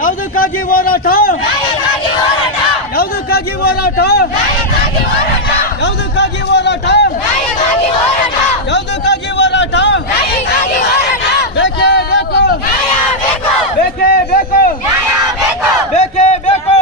ಯಾವುದಕ್ಕಾಗಿ ಹೋರಾಟ? ಯಾವುದಕ್ಕಾಗಿ ಹೋರಾಟ ಯಾವುದಕ್ಕಾಗಿ ಹೋರಾಟ ಯಾವುದಕ್ಕಾಗಿ ಹೋರಾಟ ಬೇಕೇ ಬೇಕು ಬೇಕೇ ಬೇಕು ಬೇಕೇ ಬೇಕು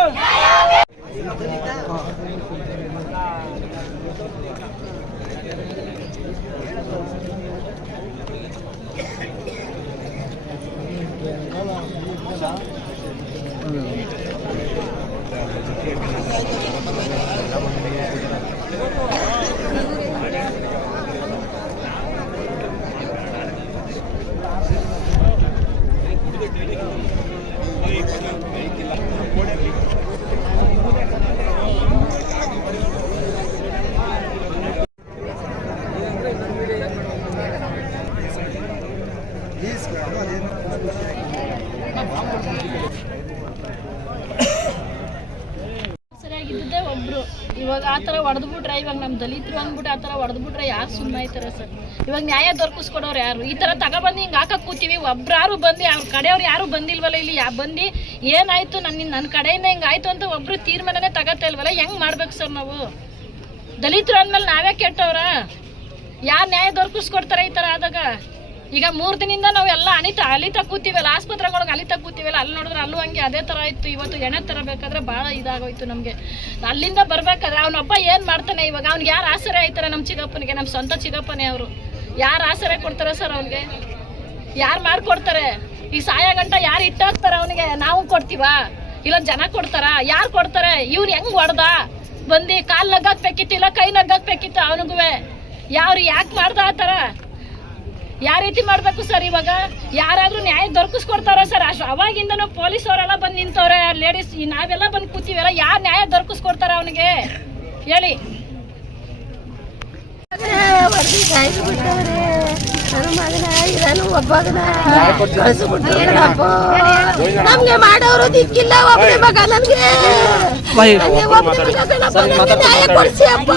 ಸರಿಯಾಗಿದ್ದೇ ಒಬ್ರು. ಇವಾಗ ಆ ಥರ ಹೊಡೆದ್ಬಿಟ್ರೆ ಇವಾಗ ನಮ್ಮ ದಲಿತರು ಅಂದ್ಬಿಟ್ಟು ಆ ಥರ ಹೊಡೆದ್ಬಿಟ್ರೆ ಯಾರು ಸುಮ್ಮನೆ ಆಯ್ತಾರೆ ಸರ್? ಇವಾಗ ನ್ಯಾಯ ದೊರಕಿಸ್ಕೊಡೋರು ಯಾರು? ಈ ಥರ ತಗೊಬಂದು ಹಿಂಗೆ ಹಾಕಕ್ಕೆ ಕೂತೀವಿ. ಒಬ್ರಾರು ಬಂದು ಅವ್ರ ಕಡೆಯವ್ರು ಯಾರು ಬಂದಿಲ್ವಲ್ಲ ಇಲ್ಲಿ? ಯಾ ಬಂದು ಏನಾಯ್ತು? ನನ್ನ ನನ್ನ ಕಡೆಯಿಂದ ಹಿಂಗೆ ಆಯ್ತು ಅಂತ ಒಬ್ರು ತೀರ್ಮಾನನೇ ತಗತ್ತಾ ಇಲ್ವಲ್ಲ ಹೆಂಗ್ ಮಾಡ್ಬೇಕು ಸರ್ ನಾವು? ದಲಿತರು ಅಂದ್ಮೇಲೆ ನಾವೇ ಕೆಟ್ಟವ್ರ? ಯಾರು ನ್ಯಾಯ ದೊರಕಿಸ್ಕೊಡ್ತಾರೆ ಈ ಥರ ಆದಾಗ? ಈಗ ಮೂರು ದಿನದಿಂದ ನಾವು ಎಲ್ಲ ಅನಿತಾ ಅಲಿತ ಕೂತೀವಲ್ಲ ಆಸ್ಪತ್ರೆಗಳಿಗೆ ಅಲ್ಲಿ ಕೂತೀವಲ್ಲ, ಅಲ್ಲಿ ನೋಡಿದ್ರೆ ಅಲ್ಲೂ ಹಂಗೆ ಅದೇ ಥರ ಇತ್ತು. ಇವತ್ತು ಎಣೆ ತರಬೇಕಾದ್ರೆ ಭಾಳ ಇದಾಗೋಯ್ತು ನಮಗೆ. ಅಲ್ಲಿಂದ ಬರ್ಬೇಕಾದ್ರೆ ಅವನಪ್ಪ ಏನು ಮಾಡ್ತಾನೆ ಇವಾಗ? ಅವ್ನಿಗೆ ಯಾರು ಆಸರೆ ಆಯ್ತಾರೆ ನಮ್ಮ ಚಿಗಪ್ಪನಿಗೆ ನಮ್ಮ ಸ್ವಂತ ಚಿಗಪ್ಪನೇ ಅವರು? ಯಾರು ಆಸರೆ ಕೊಡ್ತಾರೆ ಸರ್ ಅವ್ನಿಗೆ? ಯಾರು ಮಾಡ್ಕೊಡ್ತಾರೆ? ಈ ಸಾಯ ಗಂಟ ಯಾರು ಇಟ್ಟಾಕ್ತಾರೆ ಅವನಿಗೆ? ನಾವು ಕೊಡ್ತೀವಾ? ಇಲ್ಲ ಜನ ಕೊಡ್ತಾರ? ಯಾರು ಕೊಡ್ತಾರೆ? ಇವ್ರು ಹೆಂಗ್ ಹೊಡ್ದ? ಬಂದು ಕಾಲ್ ನಗ್ಗಾಕ್ ಬೇಕಿತ್ತು, ಇಲ್ಲ ಕೈ ನಗ್ಗಾಕ್ ಬೇಕಿತ್ತು ಅವನಿಗೂ ಯಾರು ಯಾಕೆ ಮಾಡ್ದ ಆ ಥರ ಯಾವ ರೀತಿ ಮಾಡ್ಬೇಕು ಸರ್ ಇವಾಗ? ಯಾರಾದ್ರೂ ನ್ಯಾಯ ದೊರಕಿಸ್ಕೊಡ್ತಾರ ಸರ್? ಅಷ್ಟು ಅವಾಗಿಂದನೂ ಪೊಲೀಸ್ ಅವರೆಲ್ಲ ಬಂದು ನಿಂತವ್ರೆ ಲೇಡೀಸ್ ನಾವೆಲ್ಲ ಬಂದು ಕೂತೀವಲ್ಲ ಯಾರು ನ್ಯಾಯ ದೊರಕಿಸ್ಕೊಡ್ತಾರ ಅವನಿಗೆ? ಹೇಳಿ. ನನ್ನ ಮಗನ ಇದನ್ನು ಒಬ್ಬಗನ ಕಳಿಸ್ಬಿಟ್ಟು ನಮ್ಗೆ ಮಾಡೋರು ದಿಕ್ಕಿಲ್ಲ ಒಬ್ಬನೇ ಮಗ ನನ್ಗೆ ನ್ಯಾಯ ಕೊಡ್ಸಿ ಅಪ್ಪ.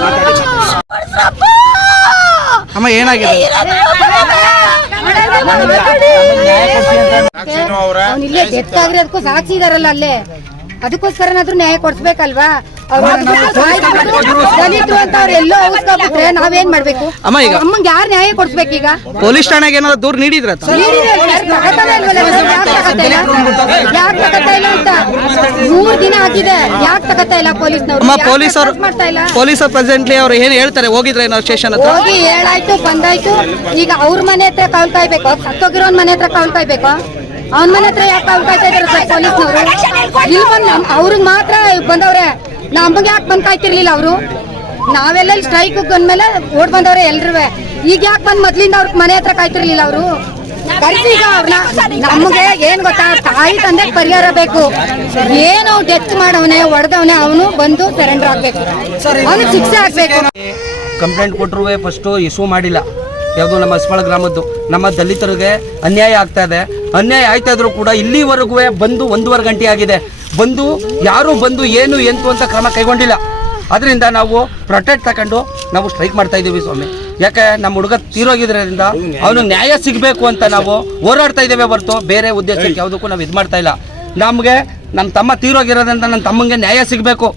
ಅಮ್ಮ ಏನಾಗಿದೆ. ಅವ್ನು ಇಲ್ಲೇ ಡೆತ್ ಆಗಿರೋದಕ್ಕೂ ಸಾಕ್ಷಿ ಇದಾರಲ್ಲ ಅಲ್ಲೇ. ಅದಕ್ಕೋಸ್ಕರನಾದ್ರೂ ನ್ಯಾಯ ಕೊಡ್ಸ್ಬೇಕಲ್ವಾ? ದಲಿತರು ಅಂತ ಅವ್ರು ಎಲ್ಲೋ ಔಸ್ಕೊಬಿಟ್ರೆ ನಾವೇನ್ ಮಾಡ್ಬೇಕು? ಅಮ್ಮ ಈಗ ಅಮ್ಮಂಗೆ ಯಾರು ನ್ಯಾಯ ಕೊಡ್ಸ್ಬೇಕೀಗ? ಪೊಲೀಸ್ ಠಾಣೆಗೆ ಏನಾದ್ರು ದೂರ ನೀಡಿದ್ರ ಯಾಕೆ ತಗತಾ ಇಲ್ಲ? ಅಂತ? ಮೂರ್ ದಿನ ಆಗಿದೆ. ಯಾಕೆ ತಗತಾ ಇಲ್ಲ ಪೊಲೀಸ್ನವ್ರು? ಅಮ್ಮ ಯಾಕ್ ಪೊಲೀಸರು ಮಾಡ್ತಾ ಇಲ್ಲ? ಪೊಲೀಸರು ಪ್ರೆಸೆಂಟ್ಲಿ ಅವ್ರು ಏನ್ ಹೇಳ್ತಾರೆ? ಹೋಗಿದ್ರೆ ನಾವು ಸ್ಟೇಷನ್ ಹತ್ರ? ಹೋಗಿ ಹೇಳಾಯ್ತು ಬಂದಾಯ್ತು. ಈಗ ಅವ್ರ ಮನೆ ಹತ್ರ ಕಾವಲ್ ಕಾಯ್ಬೇಕು. ಸತ್ತೋಗಿರೋನ್ ಮನೆ ಹತ್ರ ಕಾವಲ್ ಕಾಯ್ಬೇಕು. ಅವನ ಮನೆ ಹತ್ರ ಯಾಕೆ ಕಾವಲ್ ಕಾಯ್ತಾ ಇದಾರೆ ಸರ್ ಪೊಲೀಸ್ನವರು? ಇಲ್ಲಿ ಬಂದ್ ನಮ್ ಅವ್ರಿಗೆ ಮಾತ್ರ ಬಂದವ್ರೆ. ನಮಗೆ ಯಾಕೆ ಬಂದ್ ಕಾಯ್ತಿರ್ಲಿಲ್ಲ ಅವರು? ನಾವೆಲ್ಲ ಸ್ಟ್ರೈಕ್ ಬಂದ್ಮೇಲೆ ಓಡ್ ಬಂದವ್ರೆ ಎಲ್ರೂ ಈಗ ಯಾಕೆ ಬಂದ್ ಮೊದ್ಲಿಂದ ಅವ್ರ ಮನೆ ಹತ್ರ ಕಾಯ್ತಿರ್ಲಿಲ್ಲ ಅವರು? ಕರ್ಸಿ ಈಗ ಅವ್ರನ್ನ ನಮಗೆ ಏನ್ ಗೊತ್ತಾ? ತಾಯಿ ತಂದೆ ಪರಿಹಾರ ಬೇಕು. ಏನು ಡೆತ್ ಮಾಡವನೇ ಹೊಡೆದವನೇ ಅವನು ಬಂದು ಸರೆಂಡರ್ ಆಗ್ಬೇಕು. ಅವನು ಶಿಕ್ಷೆ ಆಗ್ಬೇಕು. ಕಂಪ್ಲೇಂಟ್ ಕೊಟ್ಟರು ಫಸ್ಟು ಇಶ್ಯೂ ಮಾಡಿಲ್ಲ. ಯಾವುದು ನಮ್ಮ ಸ್ಮಳ ಗ್ರಾಮದ್ದು. ನಮ್ಮ ದಲಿತರಿಗೆ ಅನ್ಯಾಯ ಆಗ್ತಾ ಇದೆ. ಅನ್ಯಾಯ ಆಯ್ತಾ ಇದ್ರು ಕೂಡ ಇಲ್ಲಿವರೆಗೂ ಬಂದು ಒಂದೂವರೆ ಗಂಟೆ ಆಗಿದೆ. ಬಂದು ಯಾರು ಬಂದು ಏನು ಎಂತು ಅಂತ ಕ್ರಮ ಕೈಗೊಂಡಿಲ್ಲ. ಅದರಿಂದ ನಾವು ಪ್ರೊಟೆಕ್ಟ್ ತಗೊಂಡು ನಾವು ಸ್ಟ್ರೈಕ್ ಮಾಡ್ತಾ ಇದ್ದೀವಿ ಸ್ವಾಮಿ. ಯಾಕೆ ನಮ್ಮ ಹುಡುಗ ತೀರೋಗಿದ್ರಿಂದ ಅವನು ನ್ಯಾಯ ಸಿಗಬೇಕು ಅಂತ ನಾವು ಹೋರಾಡ್ತಾ ಇದ್ದೇವೆ ಹೊರತು ಬೇರೆ ಉದ್ದೇಶಕ್ಕೆ ಯಾವುದಕ್ಕೂ ನಾವು ಇದು ಮಾಡ್ತಾ ಇಲ್ಲ. ನಮಗೆ ನಮ್ಮ ತಮ್ಮ ತೀರೋಗಿರೋದ್ರಿಂದ ನನ್ನ ತಮ್ಮಂಗೆ ನ್ಯಾಯ ಸಿಗಬೇಕು.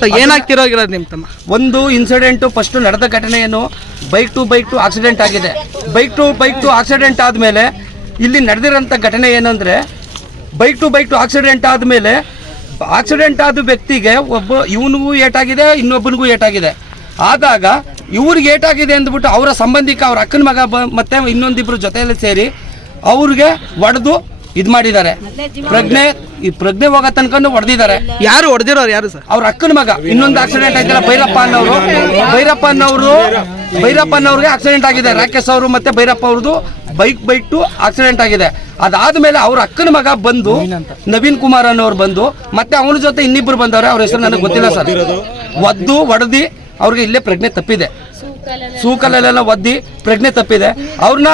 ಸೊ ಏನಾಗ್ತಿರೋಗಿರೋದು ನಿಮ್ಮ ತಮ್ಮ? ಒಂದು ಇನ್ಸಿಡೆಂಟು ಫಸ್ಟು ನಡೆದ ಘಟನೆ ಏನು bike to bike to accident ಆಗಿದೆ. Bike to bike to accident ಆದಮೇಲೆ ಇಲ್ಲಿ ನಡೆದಿರೋಂಥ ಘಟನೆ ಏನಂದರೆ bike to bike to accident ಆದಮೇಲೆ ಆಕ್ಸಿಡೆಂಟ್ ಆದ ವ್ಯಕ್ತಿಗೆ ಒಬ್ಬ ಇವನಿಗೂ ಏಟಾಗಿದೆ ಇನ್ನೊಬ್ಬನಿಗೂ ಏಟಾಗಿದೆ. ಆದಾಗ ಇವ್ರಿಗೆ ಏಟಾಗಿದೆ ಅಂದ್ಬಿಟ್ಟು ಅವರ ಸಂಬಂಧಿಕ ಅವ್ರ ಅಕ್ಕನ ಮಗ ಬ ಮತ್ತೆ ಇನ್ನೊಂದಿಬ್ರು ಜೊತೆಯಲ್ಲಿ ಸೇರಿ ಅವ್ರಿಗೆ ಹೊಡೆದು ಇದು ಮಾಡಿದ್ದಾರೆ. ಪ್ರಜ್ಞೆ ಈ ಪ್ರಜ್ಞೆ ಹೋಗೋ ತನಕ ಹೊಡೆದಿದ್ದಾರೆ ಯಾರು ಹೊಡೆದಿರೋರು ಯಾರು ಸರ್? ಅವ್ರ ಅಕ್ಕನ ಮಗ ಇನ್ನೊಂದು ಆಕ್ಸಿಡೆಂಟ್ ಆಯ್ತಲ್ಲ ಭೈರಪ್ಪ ಅನ್ನೋರು. ಭೈರಪ್ಪ ಅನ್ನೋರು ಭೈರಪ್ಪ ಅನ್ನೋರಿಗೆ ಆಕ್ಸಿಡೆಂಟ್ ಆಗಿದೆ. ರಾಕೇಶ್ ಅವರು ಮತ್ತೆ ಭೈರಪ್ಪ ಅವ್ರದ್ದು ಬೈಕ್ ಬೈಟ್ ಆಕ್ಸಿಡೆಂಟ್ ಆಗಿದೆ. ಅದಾದ್ಮೇಲೆ ಅವ್ರ ಅಕ್ಕನ ಮಗ ಬಂದು ನವೀನ್ ಕುಮಾರ್ ಅನ್ನೋರು ಬಂದು ಮತ್ತೆ ಅವನ ಜೊತೆ ಇನ್ನಿಬ್ರು ಬಂದವ್ರೆ. ಅವ್ರ ಹೆಸರು ನನಗೆ ಗೊತ್ತಿಲ್ಲ ಸರ್. ಒದ್ದು ಒಡೆದಿ ಅವ್ರಿಗೆ ಇಲ್ಲೇ ಪ್ರಜ್ಞೆ ತಪ್ಪಿದೆ. ಸೂಕಲ್ಲೆಲ್ಲ ಒದ್ದಿ ಪ್ರಜ್ಞೆ ತಪ್ಪಿದೆ. ಅವ್ರನ್ನ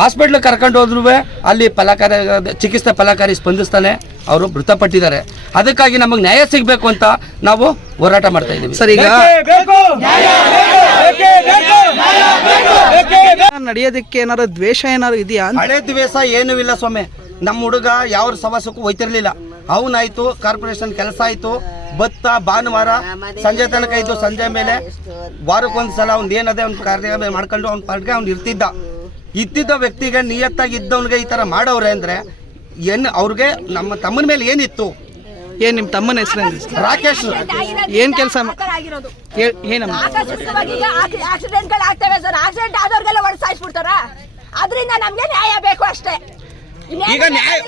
ಹಾಸ್ಪಿಟ್ಲ್ ಕರ್ಕೊಂಡು ಹೋದ್ರು ಅಲ್ಲಿ ಫಲಕಾರಿ ಚಿಕಿತ್ಸೆ ಫಲಕಾರಿ ಸ್ಪಂದಿಸ್ತಾನೆ ಅವರು ಮೃತಪಟ್ಟಿದ್ದಾರೆ. ಅದಕ್ಕಾಗಿ ನಮಗೆ ನ್ಯಾಯ ಸಿಗಬೇಕು ಅಂತ ನಾವು ಹೋರಾಟ ಮಾಡ್ತಾ ಇದ್ದೀವಿ. ಸರ್ ಈಗ ಬೇಕು ಬೇಕೇ. ಬೇಕು ಬೇಕೇ ಬೇಕು. ನಡೆಯೋದಕ್ಕೆ ಏನಾರು ದ್ವೇಷ ಏನಾರು ಇದೆಯಾ ಹಳೆ ದ್ವೇಷ ಏನೂ ಇಲ್ಲ ಸ್ವಾಮಿ. ನಮ್ಮ ಹುಡುಗ ಯಾವ ಸವಾಸಕ್ಕೂ ಹೋಯ್ತಿರ್ಲಿಲ್ಲ. ಅವನಾಯ್ತು ಕಾರ್ಪೊರೇಷನ್ ಕೆಲಸ ಆಯ್ತು. ಭತ್ತ ಭಾನುವಾರ ಸಂಜೆ ತನಕ ಇದ್ದು ಸಂಜೆ ಮೇಲೆ ವಾರಕ್ಕೊಂದು ಸಲ ಅವ್ನು ಏನದೆ ಅವ್ನ ಕಾರ್ಯ ಮಾಡ್ಕೊಂಡು ಅವ್ನ ಪಾಡ್ಗೆ ಅವ್ನು ಇರ್ತಿದ್ದ. ಇದ್ದಿದ್ದ ವ್ಯಕ್ತಿಗೆ ನಿಯತ್ತಾಗಿ ಇದ್ದವನಿಗೆ ಈ ಥರ ಮಾಡವ್ರೆ ಅಂದರೆ ಏನು ಅವ್ರಿಗೆ ನಮ್ಮ ತಮ್ಮನ ಮೇಲೆ ಏನಿತ್ತು? ಏನ್ ನಿಮ್ಮ ತಮ್ಮನ ಹೆಸರು ರಾಕೇಶ್. ಏನ್ ಕೆಲಸ ಏನಮ್ಮ? ಆಕ್ಸಿಡೆಂಟ್ಗಳು ಆಗ್ತವೆ ಸರ್. ಆಕ್ಸಿಡೆಂಟ್ ಆದವ್ರಿಗೆಲ್ಲ ಸಾಯಿಸ್ಬಿಡ್ತಾರ? ಅದರಿಂದ ನಮ್ಗೆ ನ್ಯಾಯ ಬೇಕು ಅಷ್ಟೇ. ಈಗ ನ್ಯಾಯ-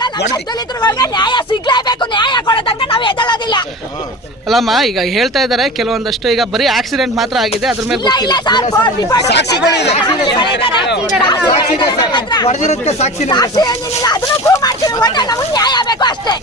ನ್ಯಾಯ ಸಿಗ್ಲೇಬೇಕು. ನ್ಯಾಯ ಕೊಡೋದಂಗ ನಾವು ಎದಳೋದಿಲ್ಲ ಅಲ್ಲಮ್ಮ ಈಗ ಹೇಳ್ತಾ ಇದ್ದಾರೆ ಕೆಲವೊಂದಷ್ಟು ಈಗ ಬರೀ ಆಕ್ಸಿಡೆಂಟ್ ಮಾತ್ರ ಆಗಿದೆ ಅದ್ರ ಮೇಲೆ ಗೊತ್ತಿಲ್ಲ. ಸಾಕ್ಷಿ ಸಾಕ್ಷಿ ಅದನ್ನು ಪ್ರೂವ್ ಮಾಡ್ತೀವಿ. ನಮಗೆ ನ್ಯಾಯ ಬೇಕು ಅಷ್ಟೇ.